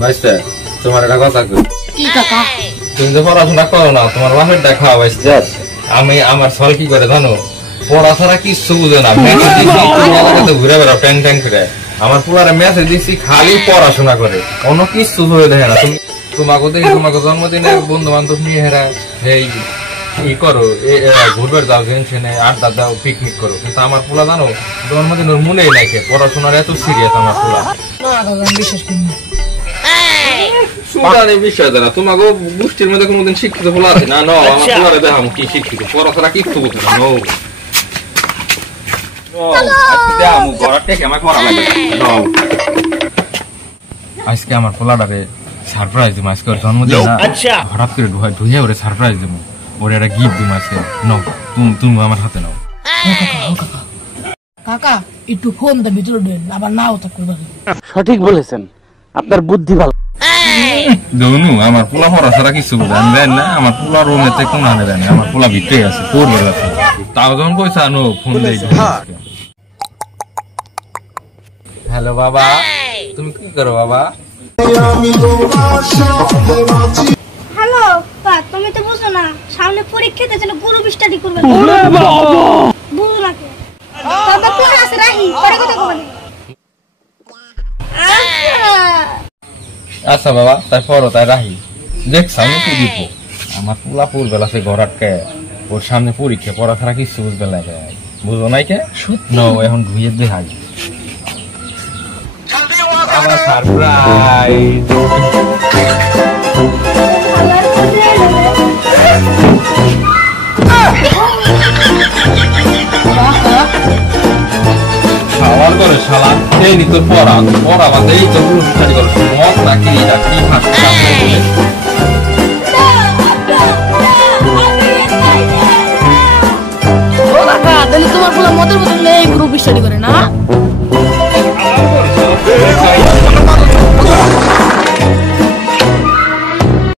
ভাইস্তে তোমার একটা কথা কই। কি কাকা? তুমি যে পড়াশোনা করো না, তোমার বাপের দেখা ভাইস্তে। আমি আমার সল কি করে জানো, পড়াশোনা কিচ্ছু বুঝে না। মেসেজ দিছি তুমি এলাকাতে ঘুরে বেড়াও ট্যাং ট্যাং করে। আমার পুলারে মেসেজ দিছি খালি পড়াশোনা করে, অন্য কিচ্ছু ধরে দেখে না। তুমি তোমাকে দেখি তোমাকে জন্মদিনে বন্ধু বান্ধব নিয়ে হেরা এই ই করো, ঘুরবে যাও, জেনশনে আড্ডা দাও, পিকনিক করো। কিন্তু আমার পোলা জানো জন্মদিন ওর মনেই নাকি পড়াশোনার এত সিরিয়াস আমার পোলা। না কাকা, আমি বিশ্বাস করি না। সুদানে বিশ্বাস দেয় না। তোমাকে গোষ্ঠীর মধ্যে কোনোদিন শিক্ষিত পোলা আছে না? আমার পোলারে দেখাম কি শিক্ষিত, পড়াশোনা কিচ্ছু বুঝে না। আজকে আমার পোলাটারে সারপ্রাইজ দিব। আজকে ওর জন্মদিন না, হঠাৎ করে ধুয়ে ওরে সারপ্রাইজ দিব। ওরে একটা গিফট দিব আজকে। নাও তুমি আমার হাতে নাও। কাকা একটু ফোন দা ভিতরে দেন, আবার নাও তো করবেন। সঠিক বলেছেন, আপনার বুদ্ধি ভালো। জনু আমার পোলা পড়াশোনা কিছু বুঝেন দেন না। আমার পোলা রুমেতে কোন আনে দেন, আমার পোলা ভিতরে আছে, পড়বে আছে। তাও যখন কইছে আনো ফোন দেই। হ্যালো বাবা, তুমি কি করো বাবা? হ্যালো বা, তুমি তো বুঝো না সামনে পরীক্ষাতে যেন গ্রুপ স্টাডি করবে। বুঝো না কে? তবে পড়া আছে রাহি, পরে কথা কবে? আচ্ছা বাবা, তাই পড়ো, তাই রাহি। দেখ সামনে কি দিব আমার পোলা পড়বেলা সে ঘরাটকে, ওর সামনে পরীক্ষা, পড়াশোনা কিছু বুঝবে লাগে, বুঝো নাই কে? নো এখন ধুয়ে দেখাই আমার সারপ্রাইজ। খাওয়ার করে শালা এই নি তোর পড়া বাদে এই তো গ্রুপ স্টাডি করো। মত নাকি এটা কি ভাষা? ও কাকা, তাহলে তোমার পোলা মতের মতন এই গ্রুপ স্টাডি করে না?